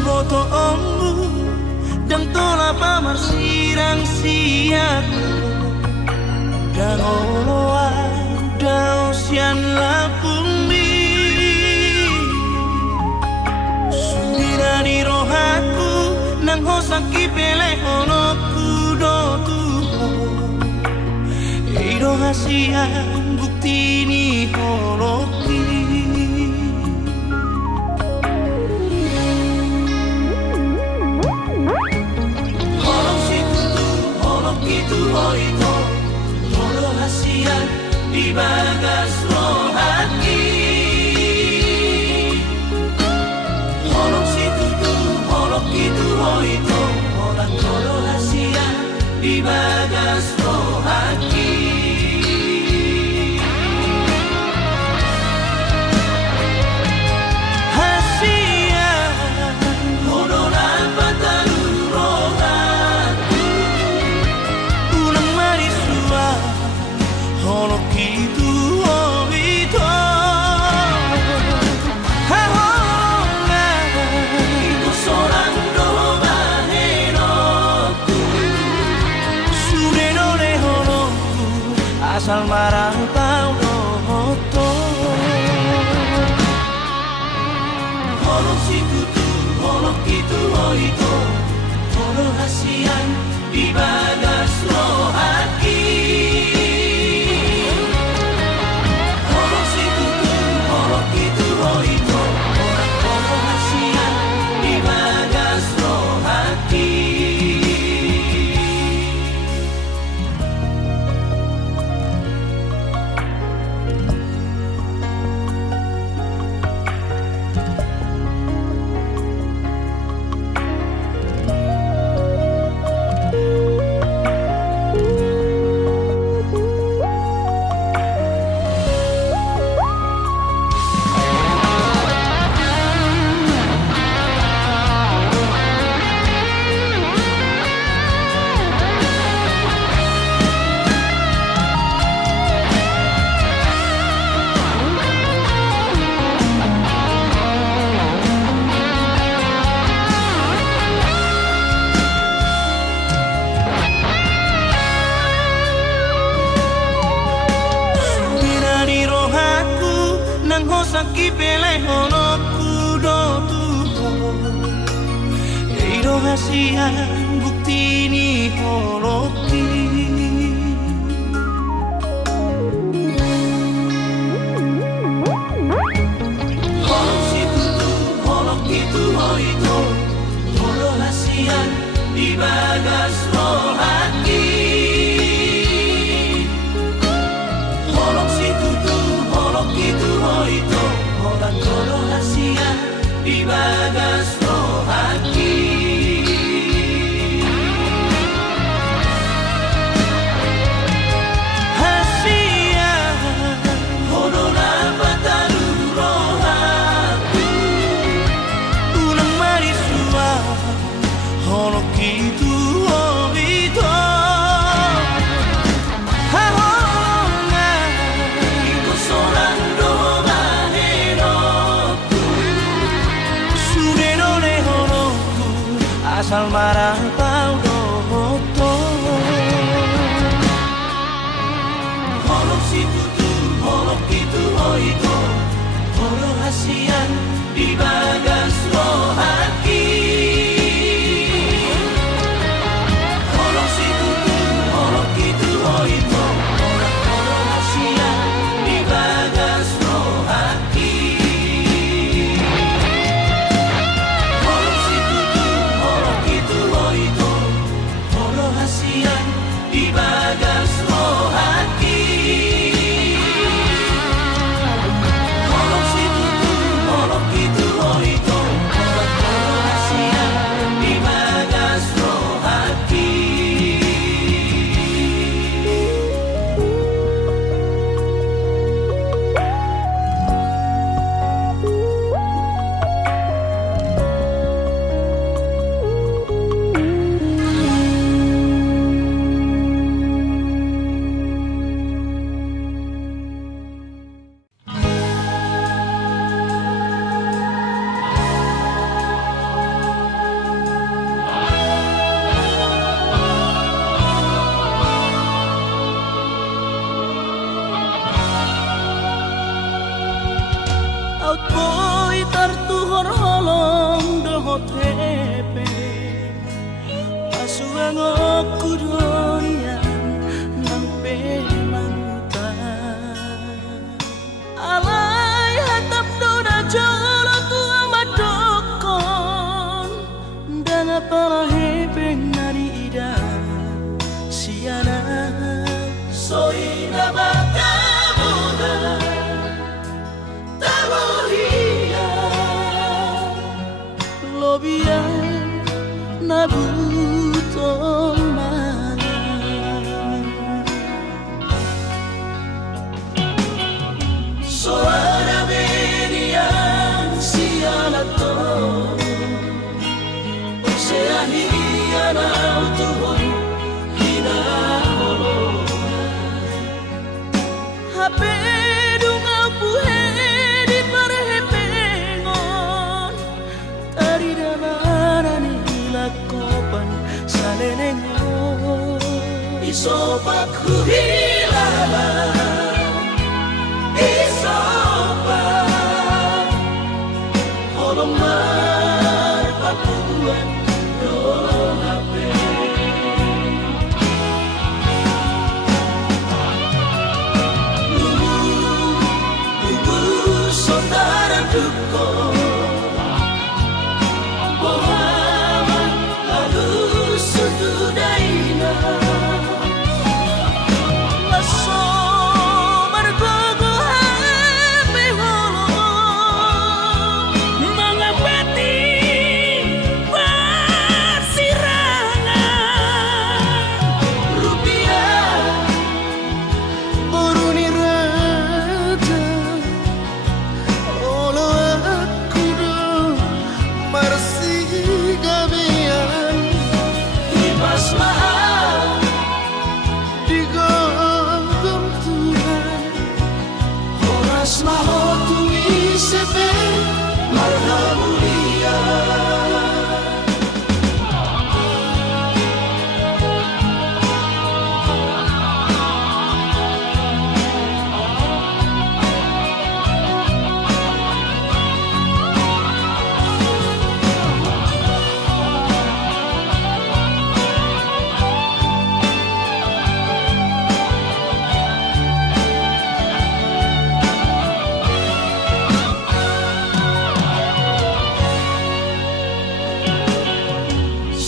boto ombu dan tola pamar sirang siaku dan oloa dausian lapumi sudira di rohaku nang hosaki pele honoku do tuho ido hasian bukti ni holoki Oito, todo hasian di bagas rohani. Holok situ tu, holok itu oito, orang todo hasian di bagas rohani. Asal marang tau noto holok situ tu, holok itu oito Holo hasian di bagas rohaki holok situ tu, holok itu oito Holo hasian di bagas rohaki Hosaki pele honoku do tuho Eido hasian bukti ni holoki Holok situ tu, holok itu oito Holo hasian di bagas rohaki Holok situ tu, holok itu oito Orang todo hasian di bagas rohaki Hasian hodola batalu rohaku Ulang marisua holok itu oito Asal marang tau doto Holok situ tu, holok itu oito Holo hasian di bagas rohaki Holok situ tu, holok itu oito Holo hasian di bagas rohaki Holok situ tu, holok itu laut boy tartuhor holong dohot hepe asuang okudorian nampe mangutan alai hatap dona jolo tua madokon dan apalah hepe nari ida siana soina matamuda tamohia lobia nabutomana soara benian siana to oceania nautuhon hina holo hape dunga puhe di parhepengon tari damarani lakopan salenengo isopak huhilala isopak holong mar papuan do hape saudara duko bohama halus sutudaina laso margogo hape holo mangapati persirangan rupiah boruni raja olo aku do marsi gabian ibas maaf digogom Tuhan horas mahotu isepe marga mulia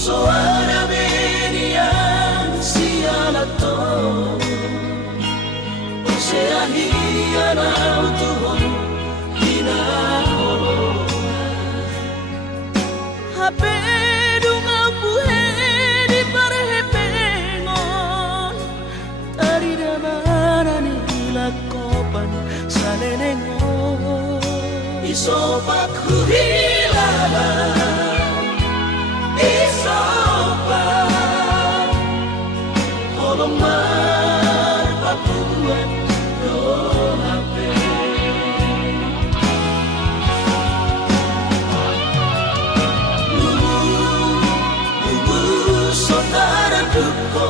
soara benian siana to oceania nautuhon hina holo hape dunga puhe di parhepengon tari damarani lakopan salenengo isopak huhilala isopak holong mar papuan do hape nunggu saudara duko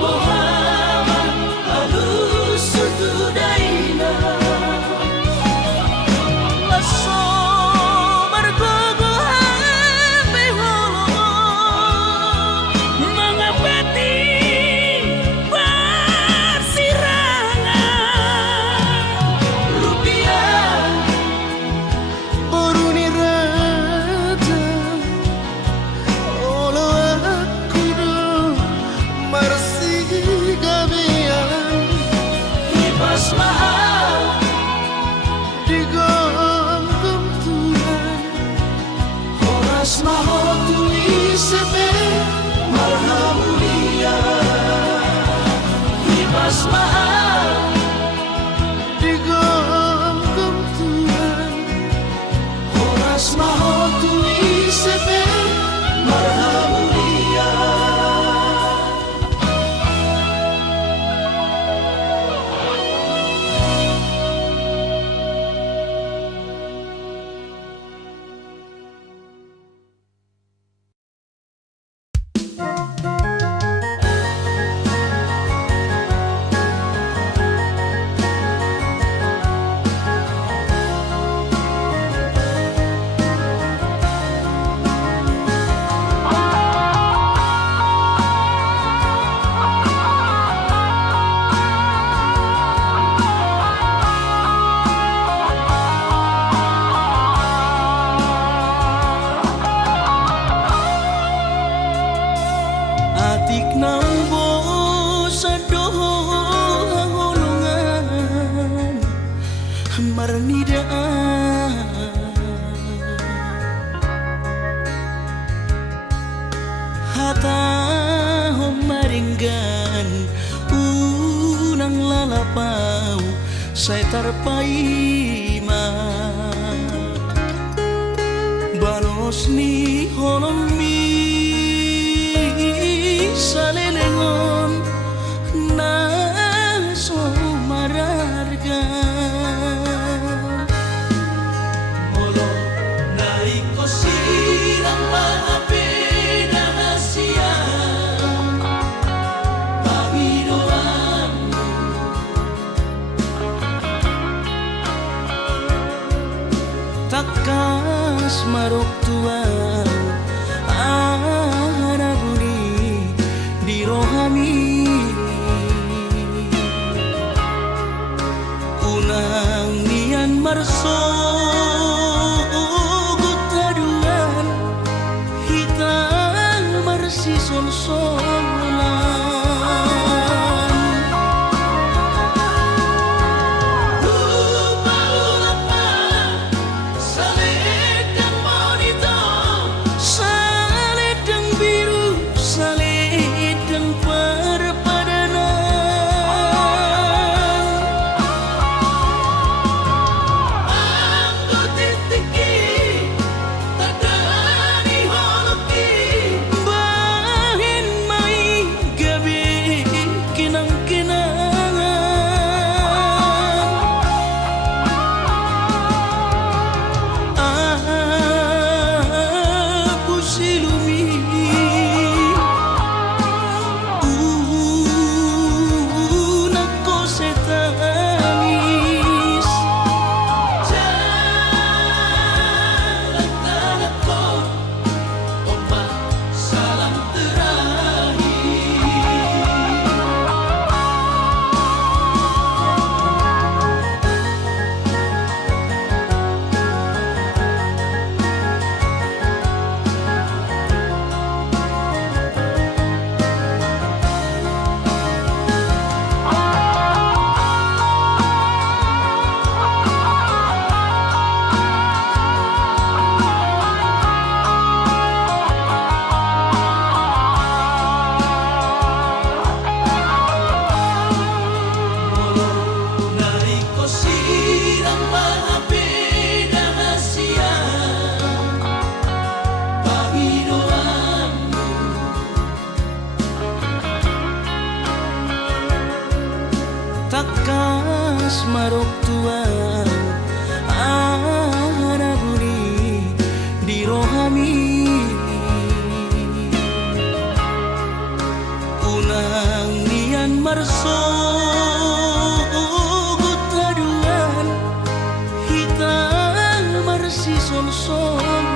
bohama halus sutudaina laso parnidaan hata homaringgan unang lalapau saya tarpaima balos ni honomi salelengon na so mararga molo naiko sirang maapi na Asia pawiroanmu takas marok tuang anaguni di rohami unang nian marso gutaduan hitang marsi sol-solan takas marok tuang anaguni di rohami unang nian marso gutaduan hitang marsi sol-solan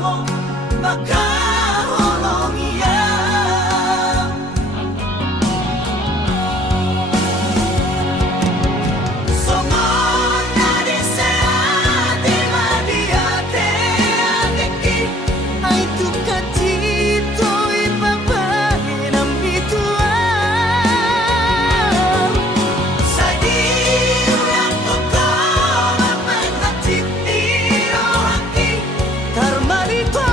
mo makahulong iya. Somon na di sa ate madiate adeki ay tukatito ibabae ng bituan. Sa diurang ko mapanatid ni rohaki karmalito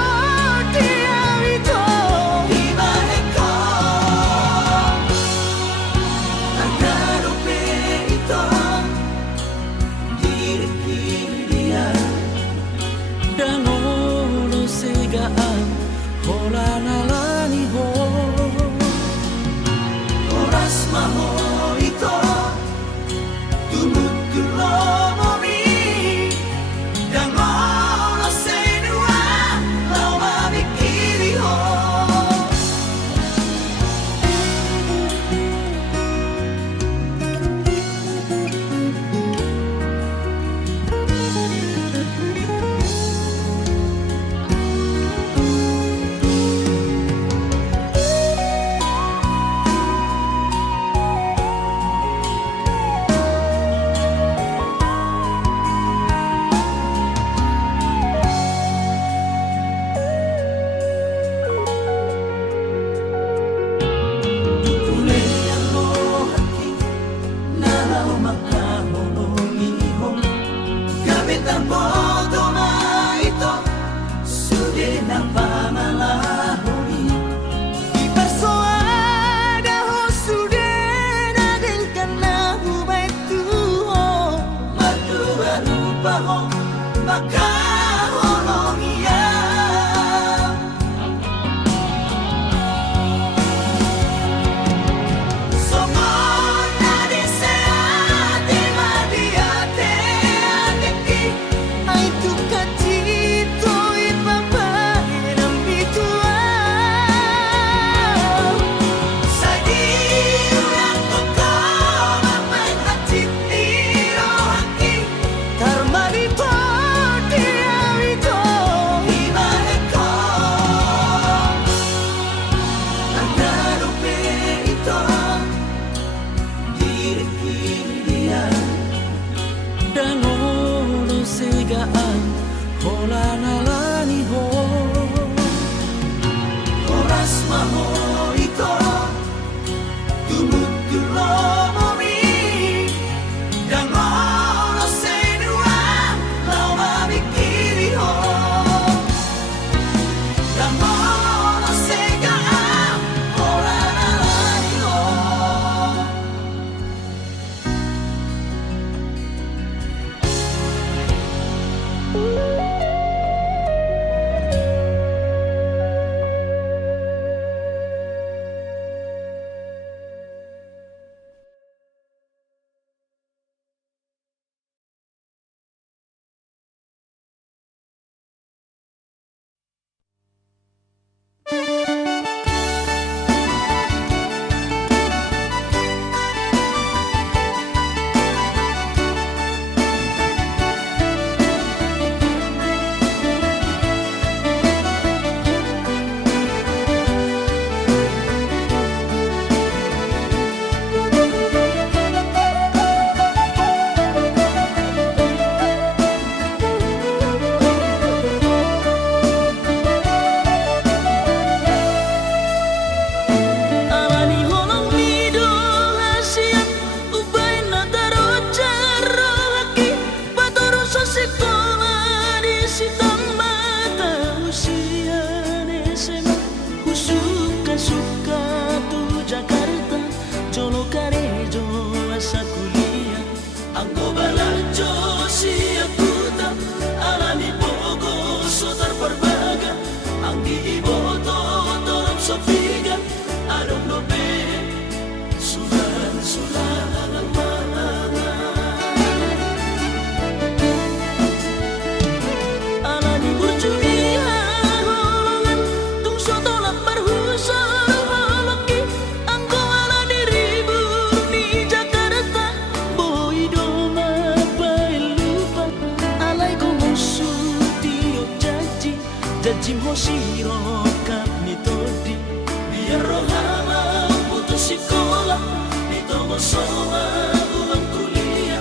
jajim hoshiro kap nitodi biar rohama putus sekolah nitomo soa ulang kuliah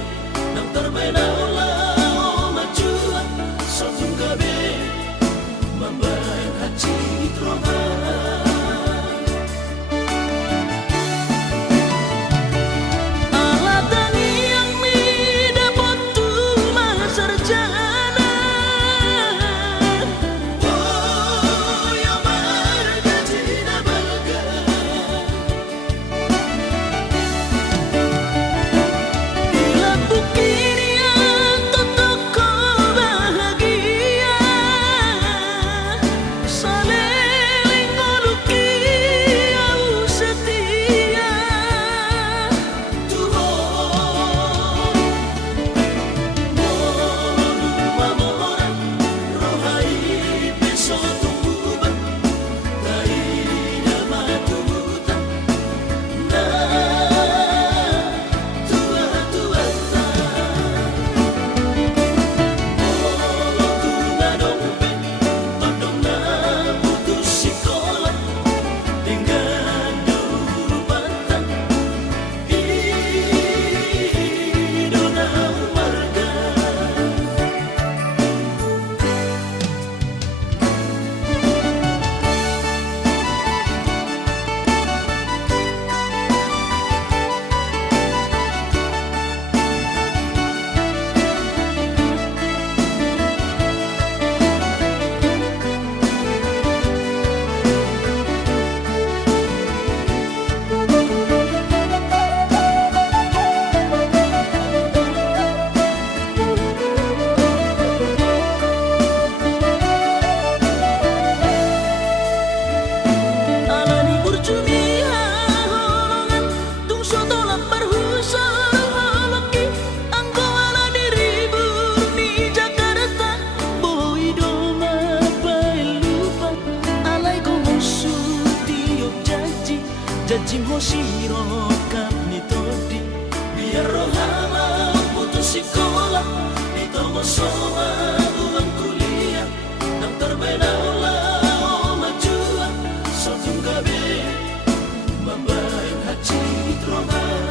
nang terbena ulah majua satu gabe membayar haji troma jajim hoshiro kap nitodi biar rohama putus sekolah nitomo soa ulang kuliah nang terbena ulah majua satu gabe membayar haji troma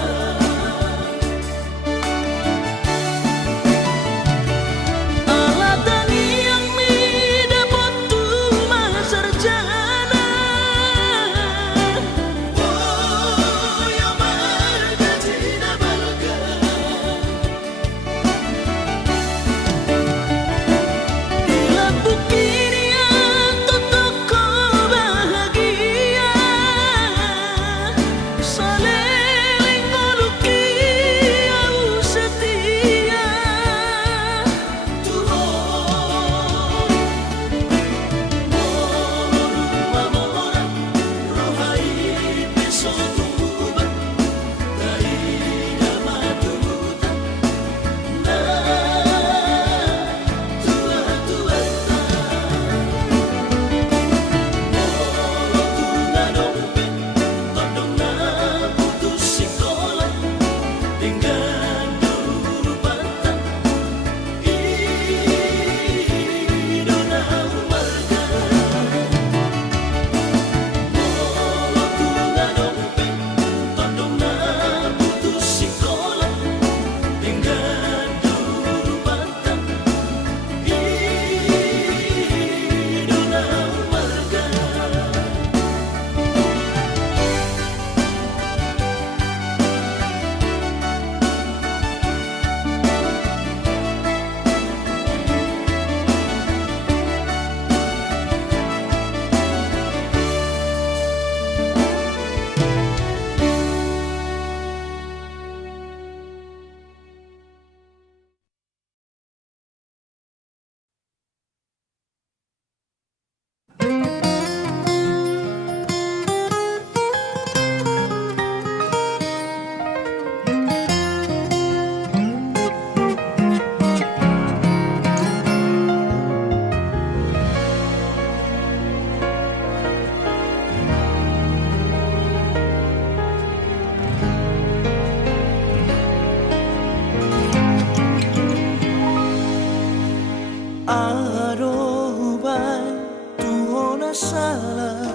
masalah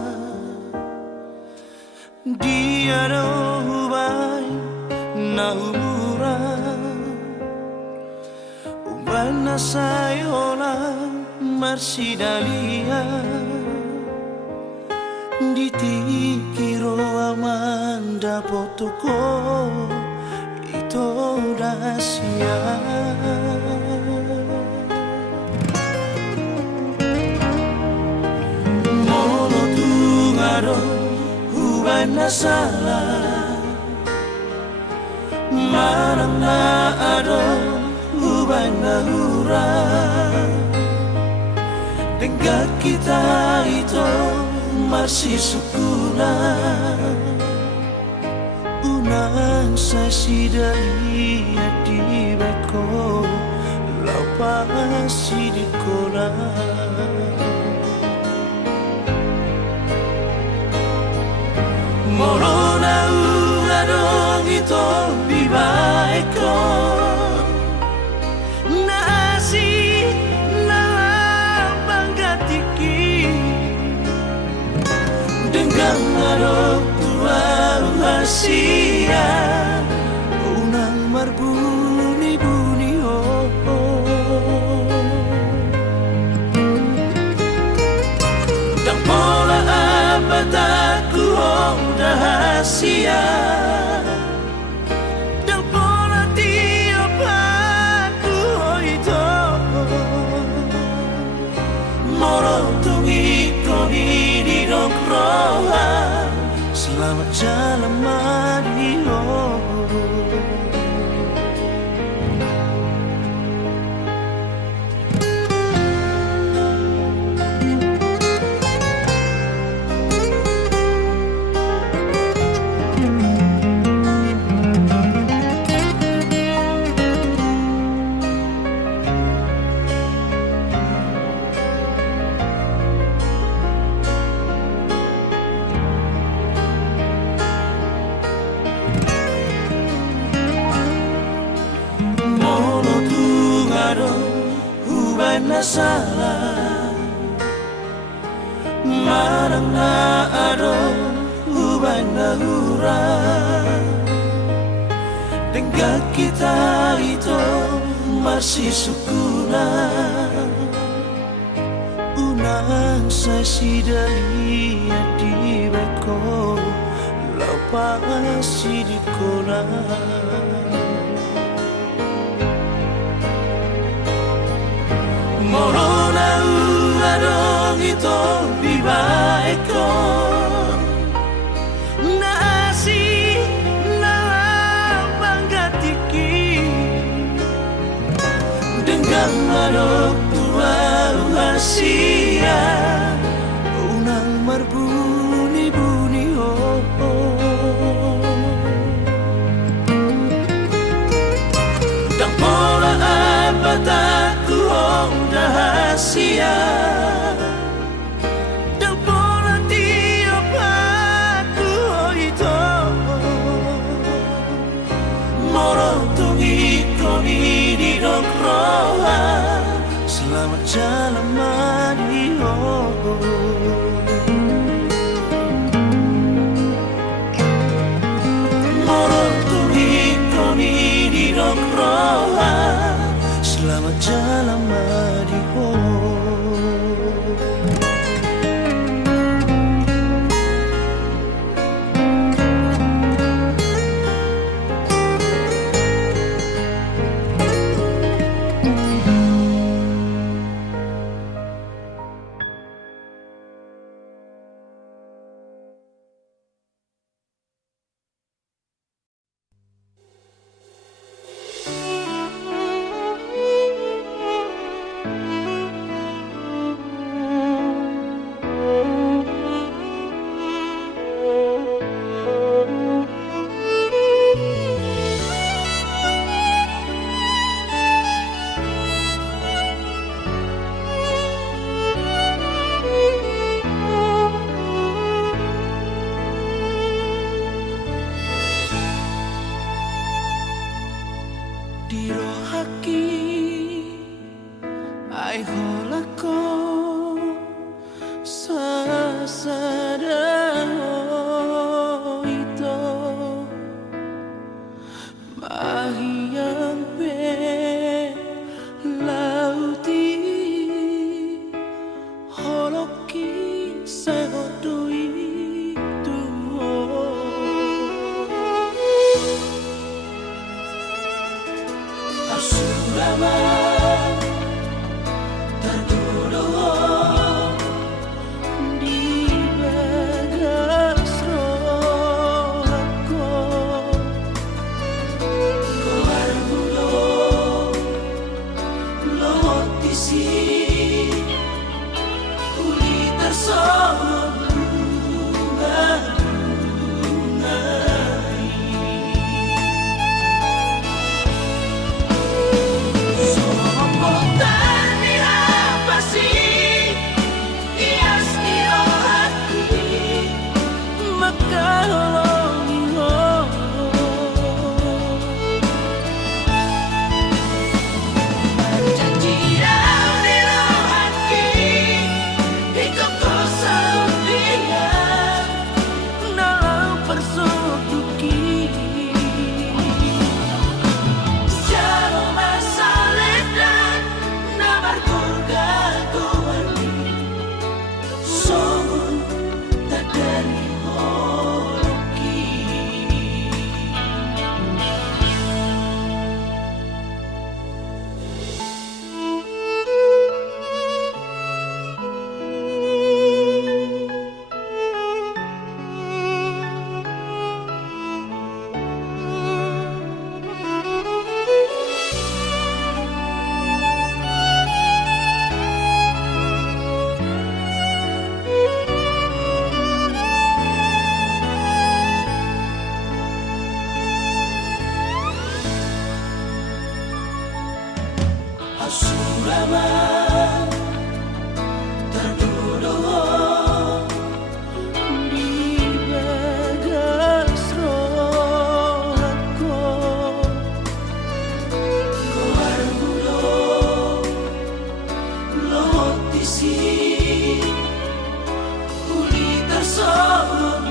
dia dohubay na umuran uban na sa'yo lang marsidalia di tikiro amanda potuko ito dasya mono tungaro uban na salah marang na ado uban na hurang dengan kita itu masih sukunan unang sa sidali di beko lapas di kolam morona uladong ito bibay ko naasi na banggatiki dengan arok tua hasia unang marbuni-buni dan pola abad aku rahasia dan pola tiap aku itu morotungi koni di roha selamat jalan Mario na salah marang na ado uban na hurang dengan kita itu masih sukunan unang sa sidali di beko lapas di kolam morona uladong ito bibay ko naasi na banggatiki dengan arok tua hasia unang marbuni-buni dan pola abad aku rahasia dan pola tiap aku itu morotungi koni di roha selamat jalan Mario morotungi koni di roha selamat jalan Mario puisi uli tersorong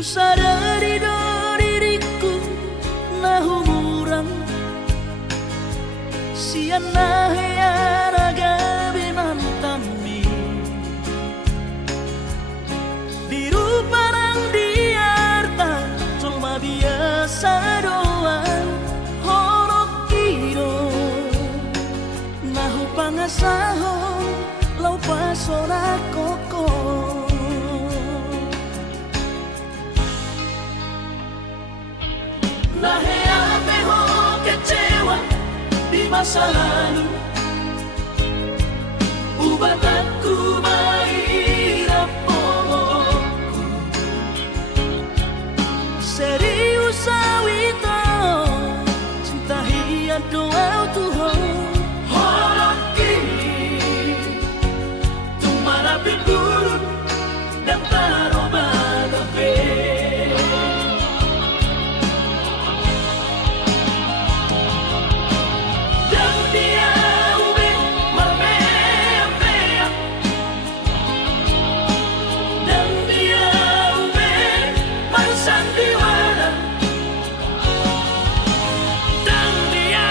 Ku sadari do diriku nah umurang siana heana gabi nantami dirupa nang diarta cuma biasa doang horok kiro nahu pangasaho lau pasona koko. Nahe ape ho kecewa di masa lalu, ubat aku maira pomoku. Serius awito cinta hiat doa Tuhan Horoki tumara pingurun dan taroba gabe. Sandiwara dan dia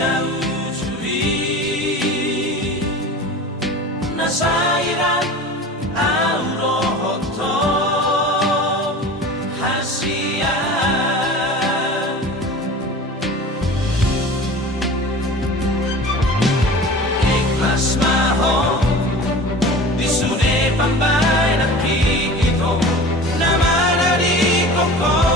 sinaujui nasairan aurohoto hasian ikhlas maho disude pambay nakikito naman dari koko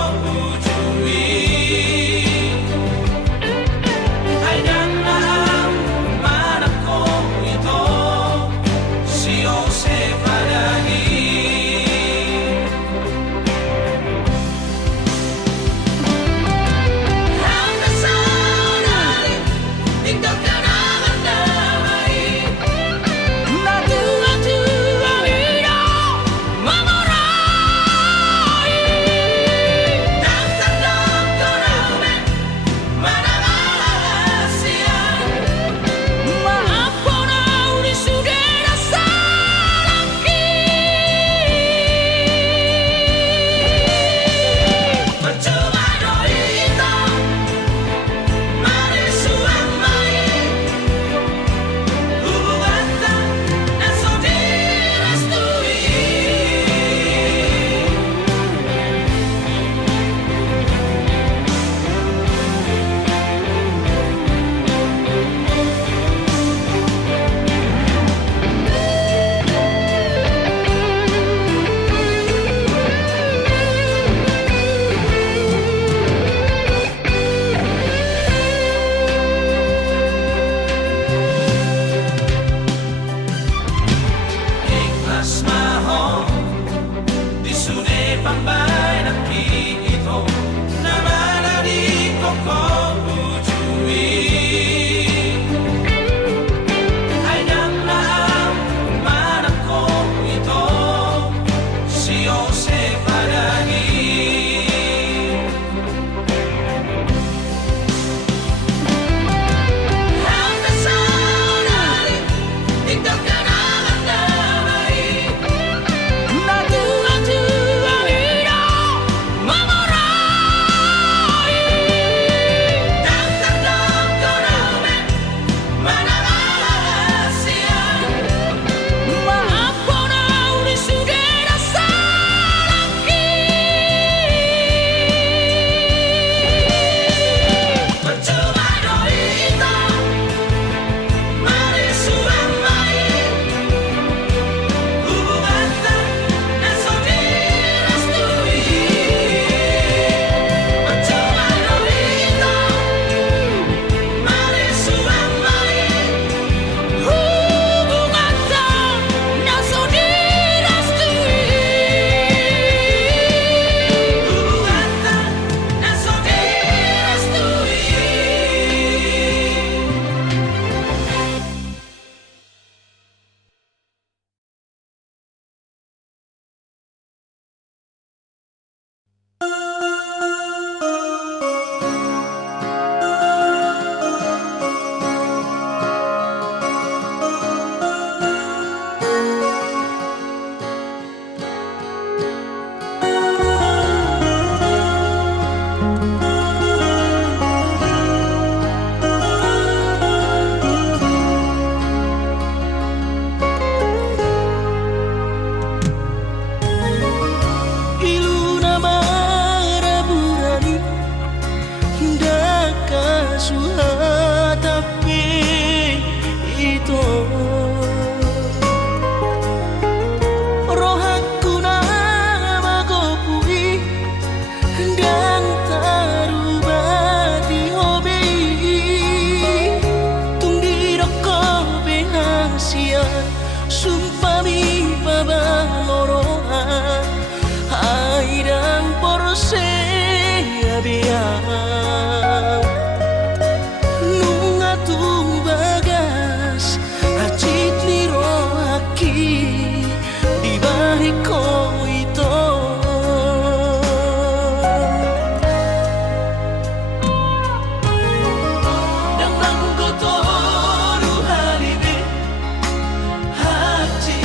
Dengan kotor halibe hati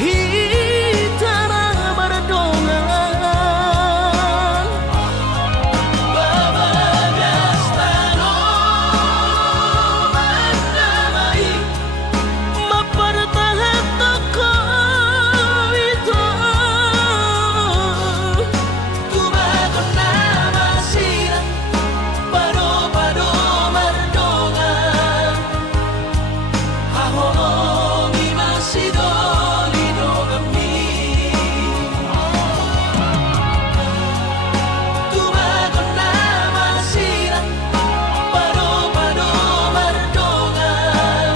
Hitara berdongan Babagas tanah berdamai Mapartahan toko itu Tumagon na masira Pado-pado mardongan Hahomi masidoli no kami Tumagon na masira Pado-pado mardongan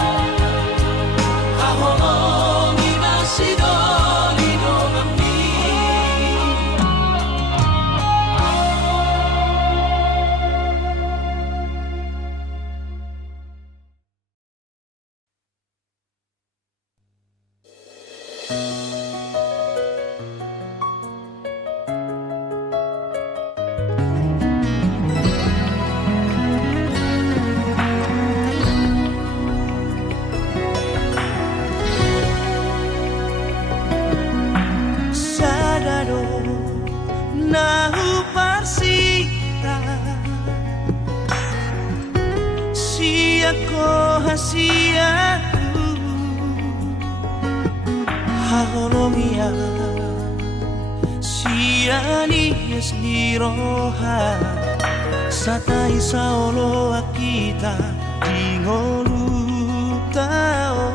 Hahomi masidoli no kami Sagado nahu parsita Siako hasiaku Hahoromia Siani esliroha Satai saolo akita Dingolu tao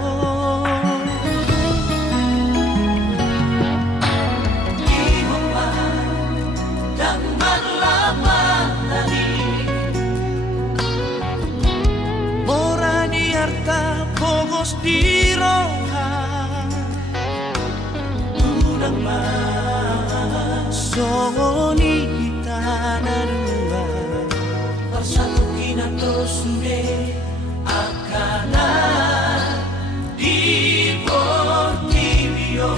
Dan marlamatani Mora di harta pogos di roha Udang mas Songoni tanarua Bersatu kinando sude Akana Di Portivio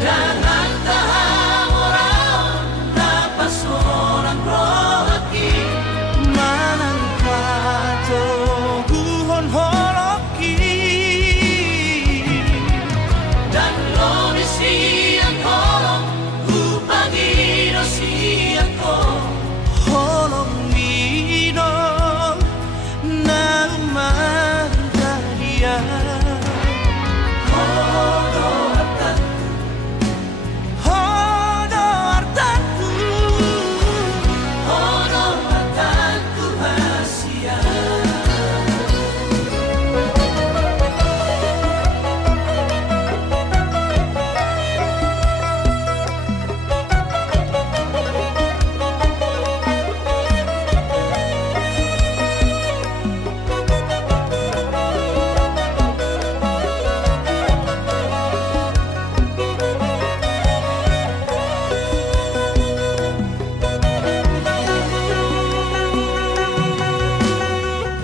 Jangan tahan orang Dapat seorang rohaki Manang kato guhon holoki Dan lo siang holong Upagi no siang ko Holong mino Naman dia Hodo atan Hodo artaku Hodo atan ku hasia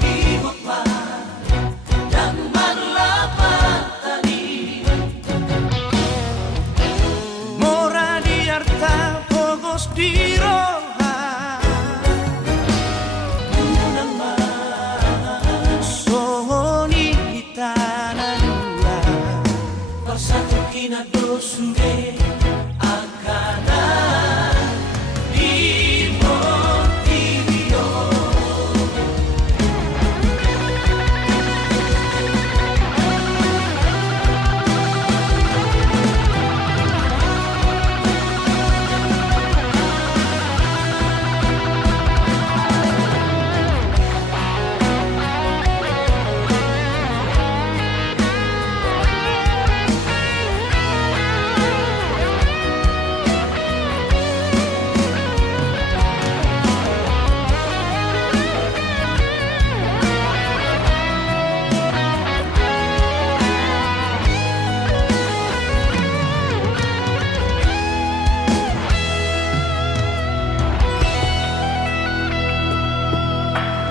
Ibok pa Dan marlapatani Mora di harta pogos di roha Unang mas Songoni tanarua Bersatu kinado sude Akana Di Portivio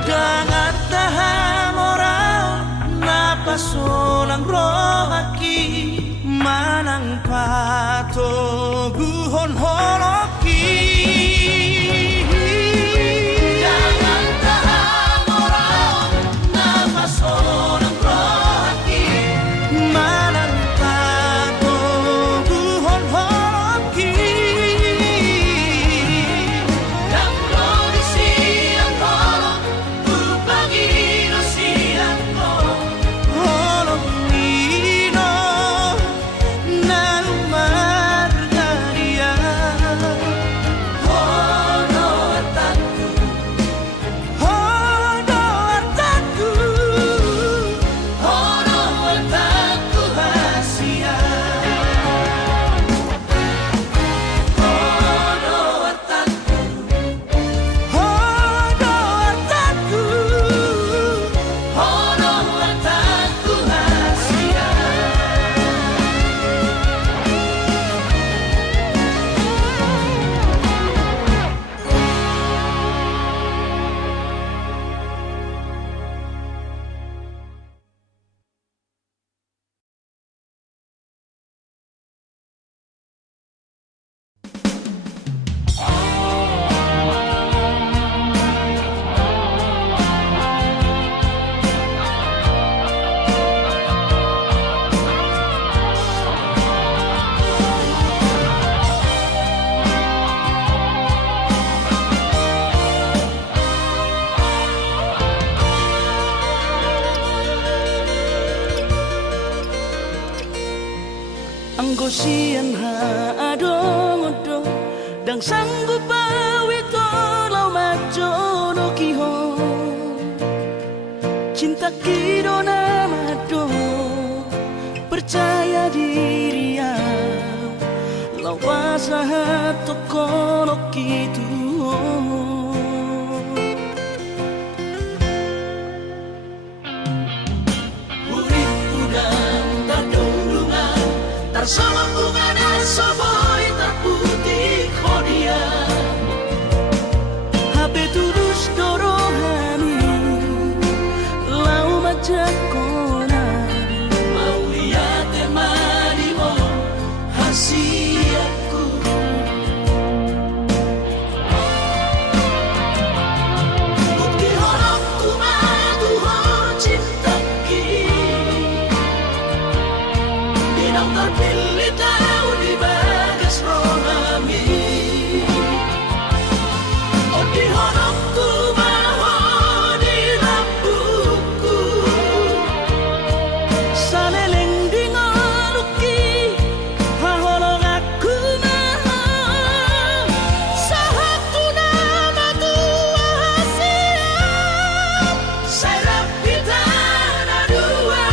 Jangan tahan orang Napasolang rohaki Manang pato guhon holoki Jangan tahan orang Napaso anggo sian adong-odong dang sanggup bawi lau majono kiho cinta kidona mado percaya diri ya lau pasahat tokono kitu sama bunga dan soboy terputih kodia HP tulus dorohani lau majakona mau lihat temanimu hasiatku bukti horok Tuhan cinta Dinang terpilih tahu di bagas rohami Oh di honokku maho di lampuku saleleng di ngoluki haholong aku maho sahatu nama tua hasiat Serap kita dua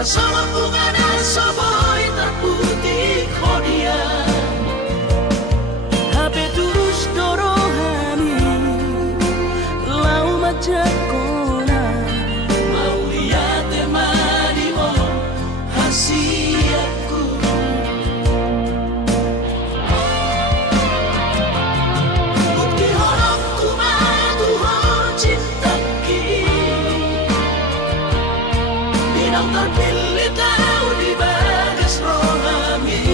sama bunga dan soboy terputih kodia HP tulus dorohani lau majakona mau lihat temanimu hasiatku bukti horokku Tuhan cinta Dinang terpilih tahu di bagas rohami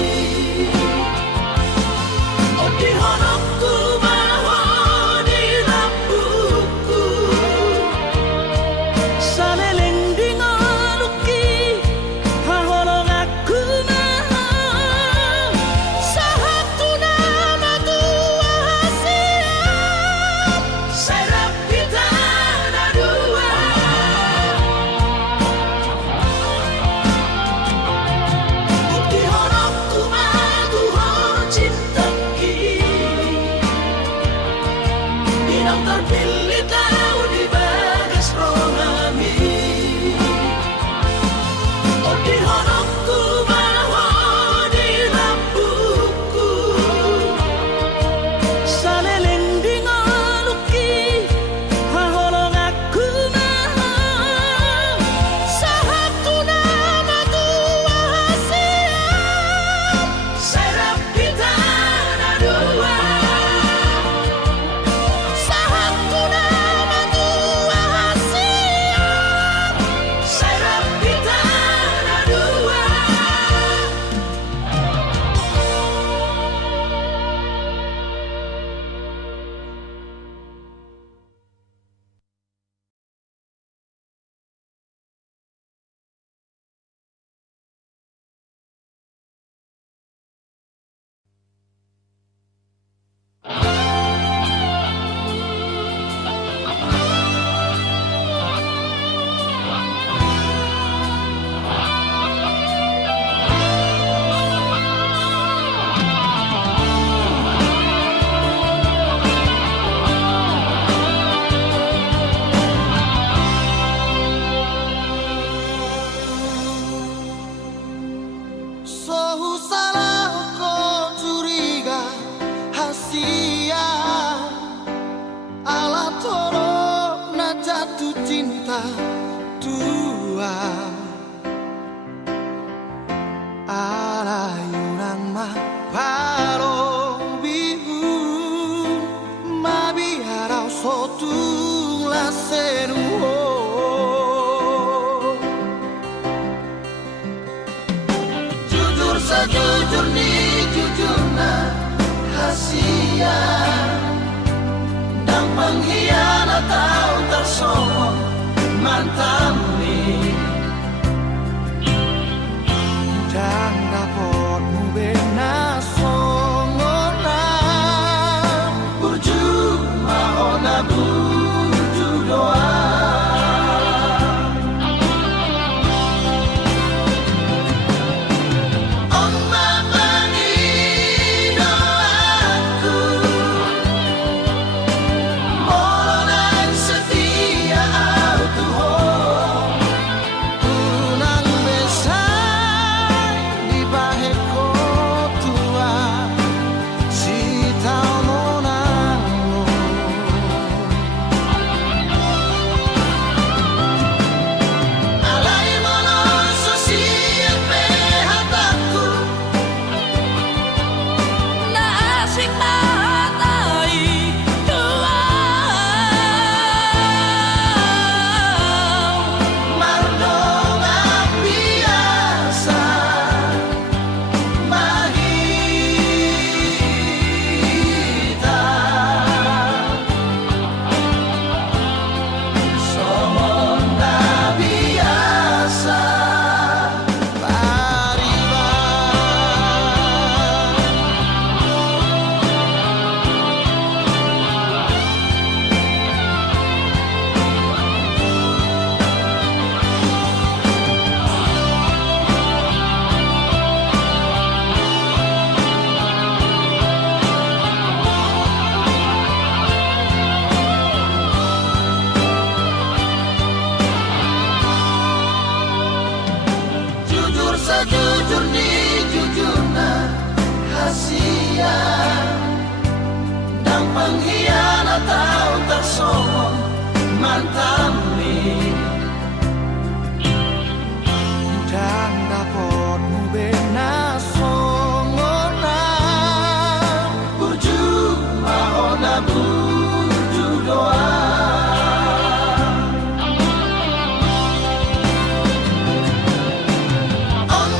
Oh di honokku maho di lampuku saleleng di ngoluki haholong aku maho sahatu nama tua hasiat Serap kita dua Bukti honokku Tuhan cinta Dinang terpilih tahu di bagas rohami Oh di honokku maho di lampuku saleleng di ngoluki haholong aku maho sahatu nama tua hasiat Serap kita dua sahatu nama tua hasiat Serap kita dua Sohu salah kau curiga hasia ala toro na jatuh cinta tua ala yunang ma paro bihu ma biarau sotu la seru sejujur ni jujurna hasia dan pengkhianat tahu tersomong mantan ni dan dapatmu bena songona berjumpa ona buju doa. Sejujur ni jujurna hasia dan pengkhianat tahu tersomong mantan ni dan dapatmu bena songona berjumpa ona buju doa. Oh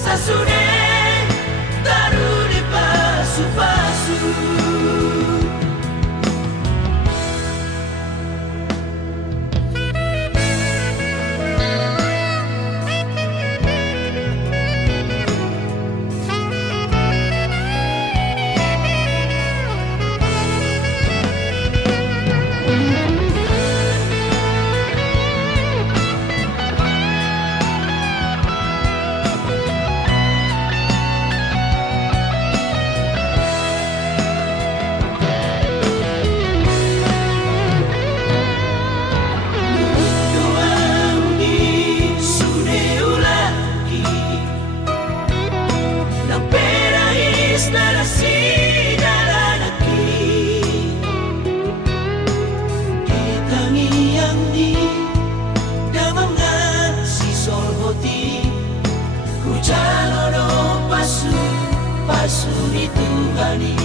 Sasune taruh di pasu-pasu. Pasu itu Tuhan